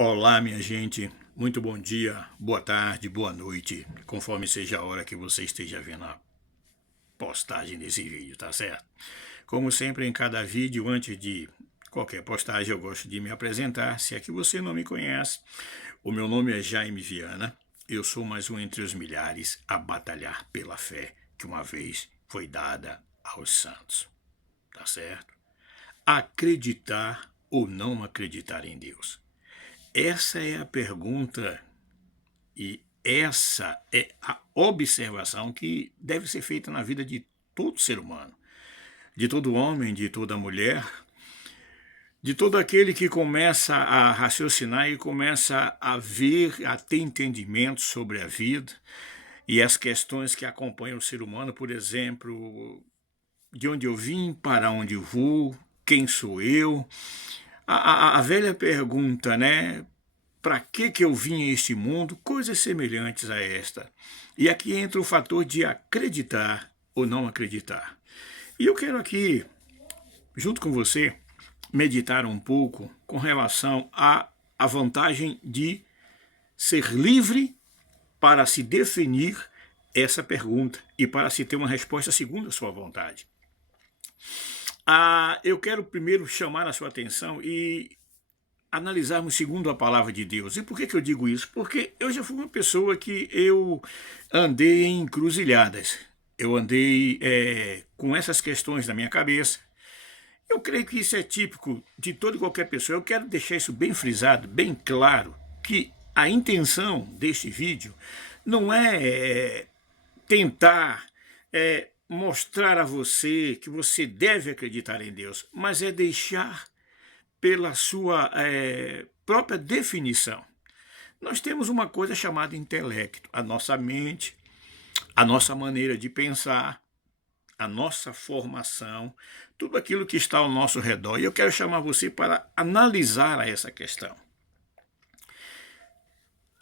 Olá, minha gente. Muito bom dia, boa tarde, boa noite, conforme seja a hora que você esteja vendo a postagem desse vídeo, tá certo? Como sempre, em cada vídeo, antes de qualquer postagem, eu gosto de me apresentar. Se é que você não me conhece, o meu nome é Jaime Viana. Eu sou mais um entre os milhares a batalhar pela fé que uma vez foi dada aos santos, tá certo? Acreditar ou não acreditar em Deus? Essa é a pergunta e essa é a observação que deve ser feita na vida de todo ser humano, de todo homem, de toda mulher, de todo aquele que começa a raciocinar e começa a ver, a ter entendimento sobre a vida e as questões que acompanham o ser humano, por exemplo, de onde eu vim, para onde eu vou, quem sou eu. A velha pergunta, né? Para que eu vim a este mundo? Coisas semelhantes a esta. E aqui entra o fator de acreditar ou não acreditar. E eu quero aqui, junto com você, meditar um pouco com relação à vantagem de ser livre para se definir essa pergunta e para se ter uma resposta segundo a sua vontade. Eu quero primeiro chamar a sua atenção e analisarmos segundo a palavra de Deus. E por que eu digo isso? Porque eu já fui uma pessoa que eu andei em encruzilhadas. Eu andei com essas questões na minha cabeça. Eu creio que isso é típico de toda e qualquer pessoa. Eu quero deixar isso bem frisado, bem claro, que a intenção deste vídeo não é tentar mostrar a você que você deve acreditar em Deus, mas é deixar pela sua própria definição. Nós temos uma coisa chamada intelecto, a nossa mente, a nossa maneira de pensar, a nossa formação, tudo aquilo que está ao nosso redor. E eu quero chamar você para analisar essa questão.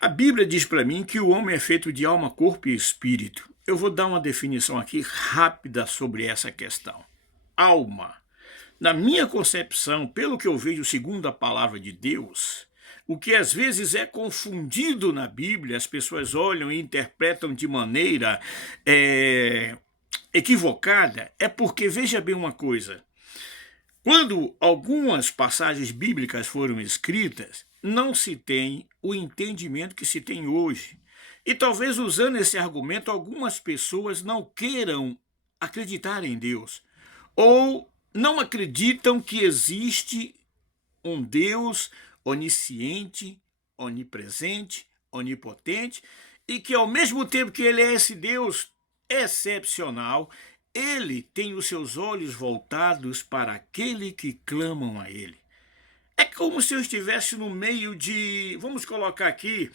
A Bíblia diz para mim que o homem é feito de alma, corpo e espírito. Eu vou dar uma definição aqui rápida sobre essa questão. Alma. Na minha concepção, pelo que eu vejo segundo a palavra de Deus, o que às vezes é confundido na Bíblia, as pessoas olham e interpretam de maneira equivocada, é porque, veja bem uma coisa, quando algumas passagens bíblicas foram escritas, não se tem o entendimento que se tem hoje. E talvez usando esse argumento, algumas pessoas não queiram acreditar em Deus, ou não acreditam que existe um Deus onisciente, onipresente, onipotente, e que ao mesmo tempo que ele é esse Deus excepcional, ele tem os seus olhos voltados para aquele que clamam a ele. É como se eu estivesse no meio de, vamos colocar aqui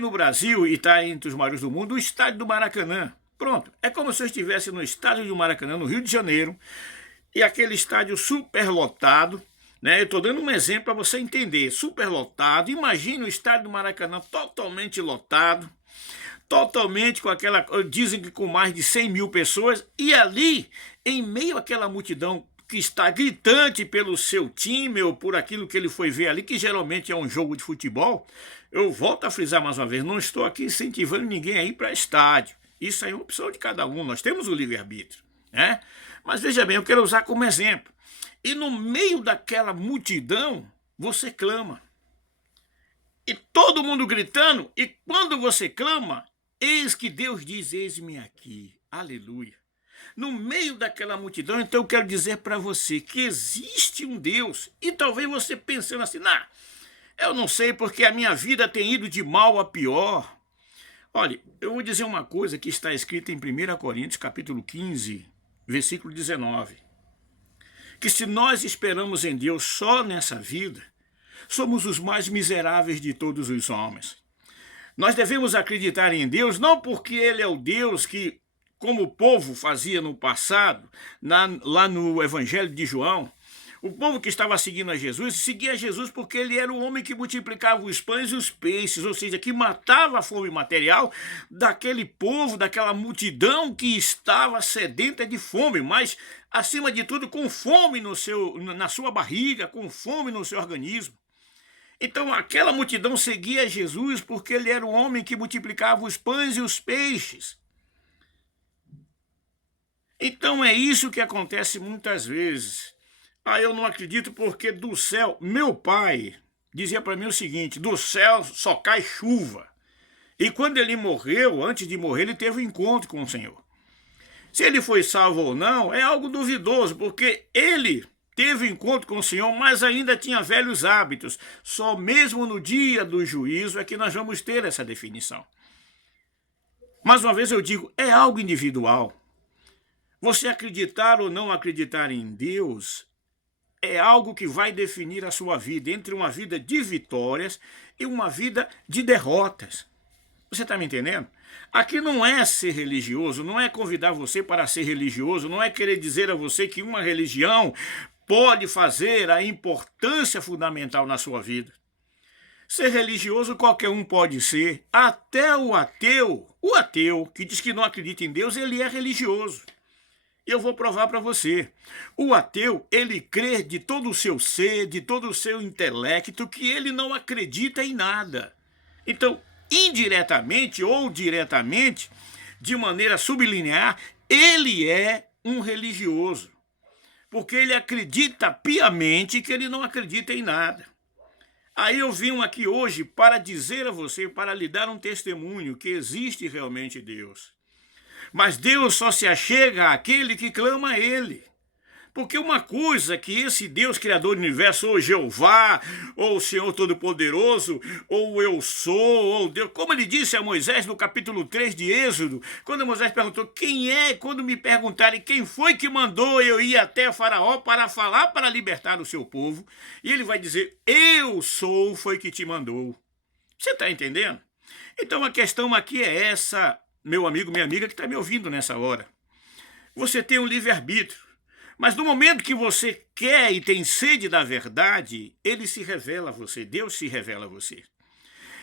no Brasil, e está entre os maiores do mundo, o estádio do Maracanã. Pronto, é como se eu estivesse no estádio do Maracanã, no Rio de Janeiro, e aquele estádio superlotado, né? Eu estou dando um exemplo para você entender, superlotado. Imagine o estádio do Maracanã totalmente lotado, totalmente com aquela, dizem que com mais de 100 mil pessoas, e ali, em meio àquela multidão que está gritante pelo seu time ou por aquilo que ele foi ver ali, que geralmente é um jogo de futebol, eu volto a frisar mais uma vez, não estou aqui incentivando ninguém a ir para estádio. Isso aí é uma opção de cada um, nós temos o livre-arbítrio, né? Mas veja bem, eu quero usar como exemplo. E no meio daquela multidão, você clama. E todo mundo gritando, e quando você clama, eis que Deus diz, eis-me aqui. Aleluia. No meio daquela multidão, então eu quero dizer para você que existe um Deus. E talvez você pensando assim, eu não sei porque a minha vida tem ido de mal a pior. Olha, eu vou dizer uma coisa que está escrita em 1 Coríntios, capítulo 15, versículo 19. Que se nós esperamos em Deus só nessa vida, somos os mais miseráveis de todos os homens. Nós devemos acreditar em Deus não porque Ele é o Deus que, como o povo fazia no passado, lá no Evangelho de João, o povo que estava seguindo a Jesus, seguia Jesus porque ele era o homem que multiplicava os pães e os peixes, ou seja, que matava a fome material daquele povo, daquela multidão que estava sedenta de fome, mas, acima de tudo, com fome na sua barriga, com fome no seu organismo. Então aquela multidão seguia Jesus porque ele era um homem que multiplicava os pães e os peixes. Então é isso que acontece muitas vezes. Ah, eu não acredito porque do céu, meu pai dizia para mim o seguinte: do céu só cai chuva. E quando ele morreu, antes de morrer, ele teve um encontro com o Senhor. Se ele foi salvo ou não, é algo duvidoso, porque ele teve um encontro com o Senhor, mas ainda tinha velhos hábitos. Só mesmo no dia do juízo é que nós vamos ter essa definição. Mais uma vez eu digo, é algo individual. Você acreditar ou não acreditar em Deus é algo que vai definir a sua vida, entre uma vida de vitórias e uma vida de derrotas. Você está me entendendo? Aqui não é ser religioso, não é convidar você para ser religioso, não é querer dizer a você que uma religião pode fazer a importância fundamental na sua vida. Ser religioso qualquer um pode ser, até o ateu. O ateu que diz que não acredita em Deus, ele é religioso. Eu vou provar para você. O ateu, ele crê de todo o seu ser, de todo o seu intelecto, que ele não acredita em nada. Então, indiretamente ou diretamente, de maneira sublinear, ele é um religioso. Porque ele acredita piamente que ele não acredita em nada. Aí eu vim aqui hoje para dizer a você, para lhe dar um testemunho que existe realmente Deus. Mas Deus só se achega àquele que clama a Ele. Porque uma coisa que esse Deus Criador do Universo, ou Jeová, ou o Senhor Todo-Poderoso, ou Eu Sou, ou Deus, como ele disse a Moisés no capítulo 3 de Êxodo, quando Moisés perguntou, quem é, quando me perguntarem quem foi que mandou eu ir até Faraó para falar para libertar o seu povo, e ele vai dizer, Eu Sou foi que te mandou. Você está entendendo? Então a questão aqui é essa, meu amigo, minha amiga que está me ouvindo nessa hora. Você tem um livre-arbítrio. Mas no momento que você quer e tem sede da verdade, ele se revela a você, Deus se revela a você.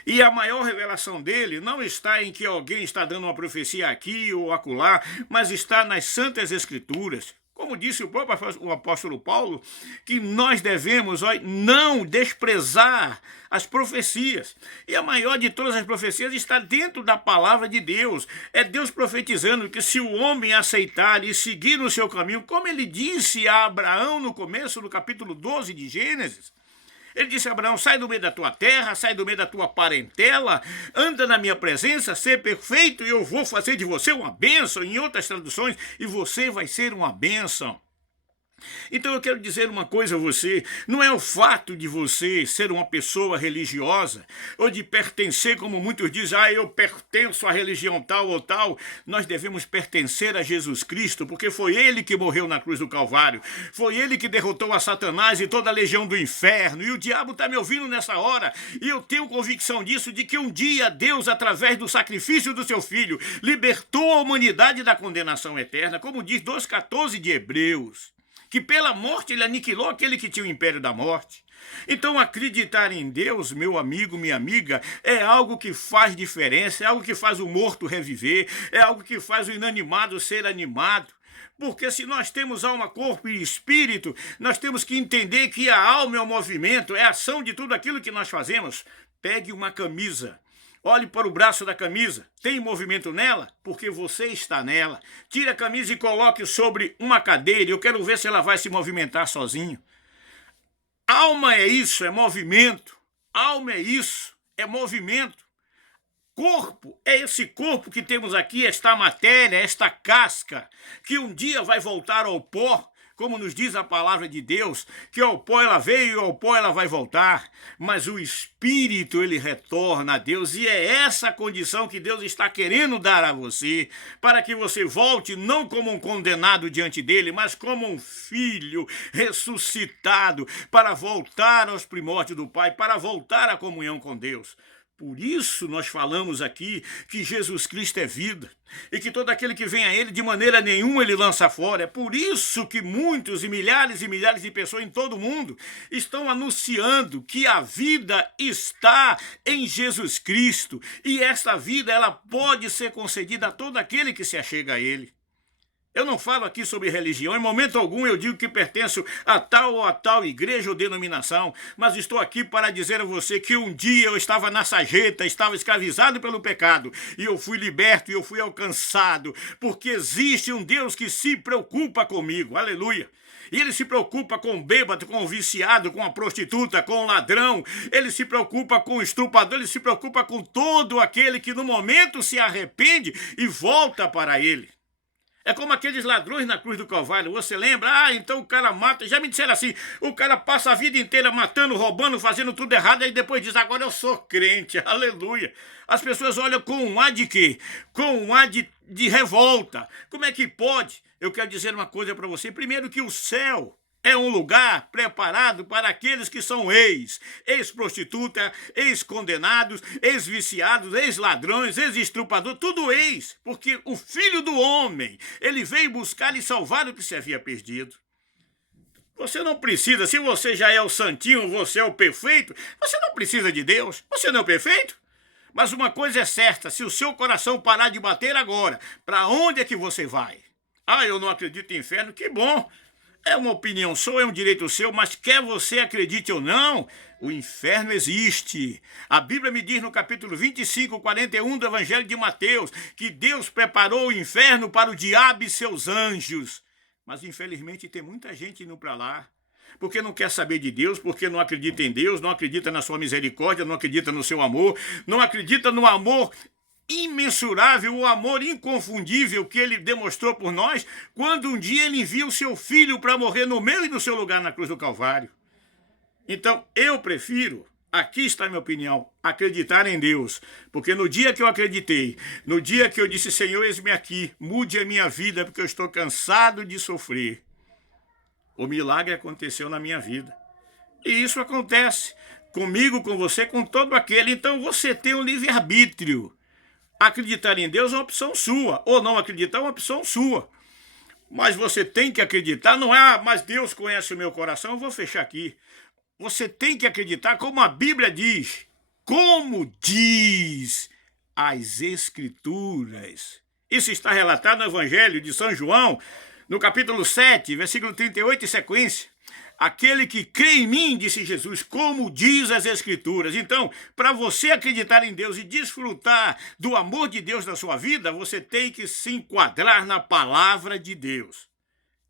E a maior revelação dele não está em que alguém está dando uma profecia aqui ou acolá, mas está nas Santas Escrituras. Como disse o próprio apóstolo Paulo, que nós devemos não desprezar as profecias. E a maior de todas as profecias está dentro da palavra de Deus. É Deus profetizando que se o homem aceitar e seguir no seu caminho, como ele disse a Abraão no começo do capítulo 12 de Gênesis, ele disse a Abraão, sai do meio da tua terra, sai do meio da tua parentela, anda na minha presença, ser perfeito e eu vou fazer de você uma bênção, em outras traduções, e você vai ser uma bênção. Então eu quero dizer uma coisa a você, não é o fato de você ser uma pessoa religiosa, ou de pertencer, como muitos dizem, eu pertenço à religião tal ou tal, nós devemos pertencer a Jesus Cristo, porque foi Ele que morreu na cruz do Calvário, foi Ele que derrotou a Satanás e toda a legião do inferno, e o diabo está me ouvindo nessa hora, e eu tenho convicção disso, de que um dia Deus, através do sacrifício do seu Filho, libertou a humanidade da condenação eterna, como diz 2,14 de Hebreus. Que pela morte ele aniquilou aquele que tinha o império da morte. Então acreditar em Deus, meu amigo, minha amiga, é algo que faz diferença, é algo que faz o morto reviver, é algo que faz o inanimado ser animado. Porque se nós temos alma, corpo e espírito, nós temos que entender que a alma é o movimento, é a ação de tudo aquilo que nós fazemos. Pegue uma camisa. Olhe para o braço da camisa. Tem movimento nela? Porque você está nela. Tire a camisa e coloque sobre uma cadeira. Eu quero ver se ela vai se movimentar sozinho. Alma é isso, é movimento. Alma é isso, é movimento. Corpo é esse corpo que temos aqui, esta matéria, esta casca, que um dia vai voltar ao pó. Como nos diz a palavra de Deus, que ao pó ela veio e ao pó ela vai voltar, mas o espírito ele retorna a Deus, e é essa condição que Deus está querendo dar a você, para que você volte não como um condenado diante dele, mas como um filho ressuscitado, para voltar aos primórdios do Pai, para voltar à comunhão com Deus. Por isso nós falamos aqui que Jesus Cristo é vida e que todo aquele que vem a Ele de maneira nenhuma Ele lança fora. É por isso que muitos e milhares de pessoas em todo o mundo estão anunciando que a vida está em Jesus Cristo e esta vida ela pode ser concedida a todo aquele que se achega a Ele. Eu não falo aqui sobre religião, em momento algum eu digo que pertenço a tal ou a tal igreja ou denominação, mas estou aqui para dizer a você que um dia eu estava na sarjeta, estava escravizado pelo pecado, e eu fui liberto e eu fui alcançado, porque existe um Deus que se preocupa comigo, aleluia. E ele se preocupa com o bêbado, com o viciado, com a prostituta, com o ladrão, ele se preocupa com o estuprador, ele se preocupa com todo aquele que no momento se arrepende e volta para ele. É como aqueles ladrões na cruz do Calvário, você lembra? Ah, então o cara mata, já me disseram assim, o cara passa a vida inteira matando, roubando, fazendo tudo errado, e depois diz, agora eu sou crente, aleluia. As pessoas olham com um ar de quê? Com um ar de revolta. Como é que pode? Eu quero dizer uma coisa para você, primeiro que o céu é um lugar preparado para aqueles que são ex-prostituta, ex-condenados, ex-viciados, ex-ladrões, ex-estrupador, tudo ex, porque o Filho do Homem, ele veio buscar e salvar o que se havia perdido. Você não precisa, se você já é o santinho, você é o perfeito, você não precisa de Deus, você não é o perfeito. Mas uma coisa é certa, se o seu coração parar de bater agora, para onde é que você vai? Ah, eu não acredito em inferno, que bom. É uma opinião sua, é um direito seu, mas quer você acredite ou não, o inferno existe. A Bíblia me diz no capítulo 25, 41 do Evangelho de Mateus, que Deus preparou o inferno para o diabo e seus anjos. Mas infelizmente tem muita gente indo para lá, porque não quer saber de Deus, porque não acredita em Deus, não acredita na sua misericórdia, não acredita no seu amor, não acredita no amor imensurável, o amor inconfundível que ele demonstrou por nós, quando um dia ele envia o seu filho para morrer no meu e no seu lugar na cruz do Calvário. Então, eu prefiro, aqui está a minha opinião, acreditar em Deus, porque no dia que eu acreditei, no dia que eu disse, Senhor, eis-me aqui, mude a minha vida, porque eu estou cansado de sofrer, o milagre aconteceu na minha vida. E isso acontece comigo, com você, com todo aquele. Então, você tem um livre-arbítrio. Acreditar em Deus é uma opção sua, ou não acreditar é uma opção sua. Mas você tem que acreditar, não é, mas Deus conhece o meu coração, eu vou fechar aqui. Você tem que acreditar como a Bíblia diz, como diz as Escrituras. Isso está relatado no Evangelho de São João, no capítulo 7, versículo 38 e sequência. Aquele que crê em mim, disse Jesus, como diz as Escrituras. Então, para você acreditar em Deus e desfrutar do amor de Deus na sua vida, você tem que se enquadrar na palavra de Deus.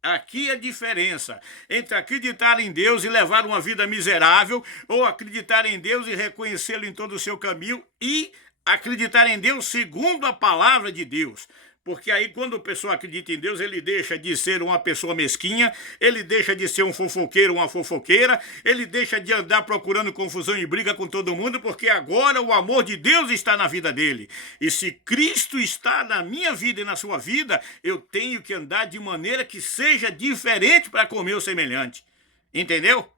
Aqui a diferença entre acreditar em Deus e levar uma vida miserável, ou acreditar em Deus e reconhecê-lo em todo o seu caminho e acreditar em Deus segundo a palavra de Deus. Porque aí quando a pessoa acredita em Deus, ele deixa de ser uma pessoa mesquinha, ele deixa de ser um fofoqueiro, uma fofoqueira, ele deixa de andar procurando confusão e briga com todo mundo, porque agora o amor de Deus está na vida dele. E se Cristo está na minha vida e na sua vida, eu tenho que andar de maneira que seja diferente para com o meu semelhante. Entendeu?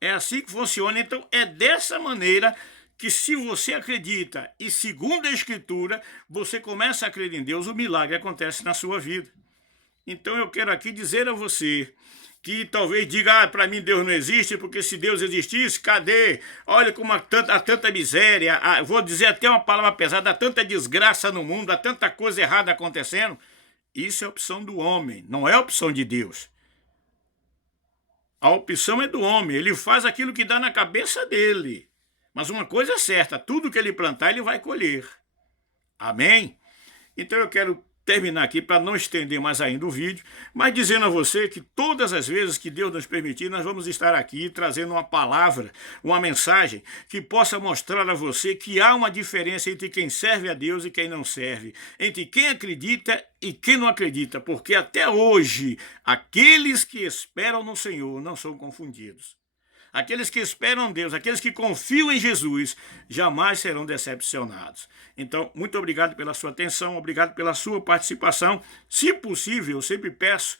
É assim que funciona. Então é dessa maneira que, se você acredita e segundo a Escritura, você começa a crer em Deus, o milagre acontece na sua vida. Então eu quero aqui dizer a você que talvez diga, para mim Deus não existe, porque se Deus existisse, cadê? Olha como há tanta miséria, vou dizer até uma palavra pesada, há tanta desgraça no mundo, há tanta coisa errada acontecendo. Isso é opção do homem, não é opção de Deus. A opção é do homem, ele faz aquilo que dá na cabeça dele. Mas uma coisa é certa, tudo que ele plantar, ele vai colher. Amém? Então eu quero terminar aqui para não estender mais ainda o vídeo, mas dizendo a você que todas as vezes que Deus nos permitir, nós vamos estar aqui trazendo uma palavra, uma mensagem que possa mostrar a você que há uma diferença entre quem serve a Deus e quem não serve, entre quem acredita e quem não acredita, porque até hoje aqueles que esperam no Senhor não são confundidos. Aqueles que esperam em Deus, aqueles que confiam em Jesus, jamais serão decepcionados. Então, muito obrigado pela sua atenção, obrigado pela sua participação. Se possível, eu sempre peço,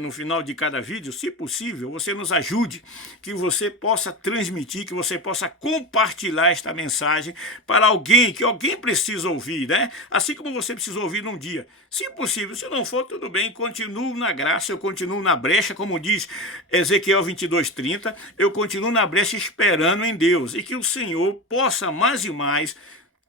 no final de cada vídeo, se possível, você nos ajude, que você possa transmitir, que você possa compartilhar esta mensagem para alguém, que alguém precisa ouvir, né? Assim como você precisa ouvir num dia. Se possível, se não for, tudo bem, continuo na graça, eu continuo na brecha, como diz Ezequiel 22:30, eu continuo na brecha esperando em Deus, e que o Senhor possa mais e mais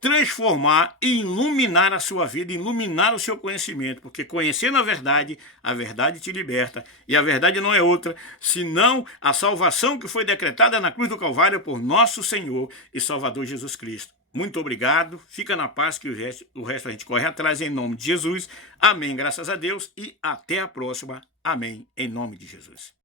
transformar e iluminar a sua vida, iluminar o seu conhecimento, porque conhecendo a verdade te liberta, e a verdade não é outra, senão a salvação que foi decretada na cruz do Calvário por nosso Senhor e Salvador Jesus Cristo. Muito obrigado, fica na paz que o resto a gente corre atrás em nome de Jesus. Amém, graças a Deus, e até a próxima. Amém, em nome de Jesus.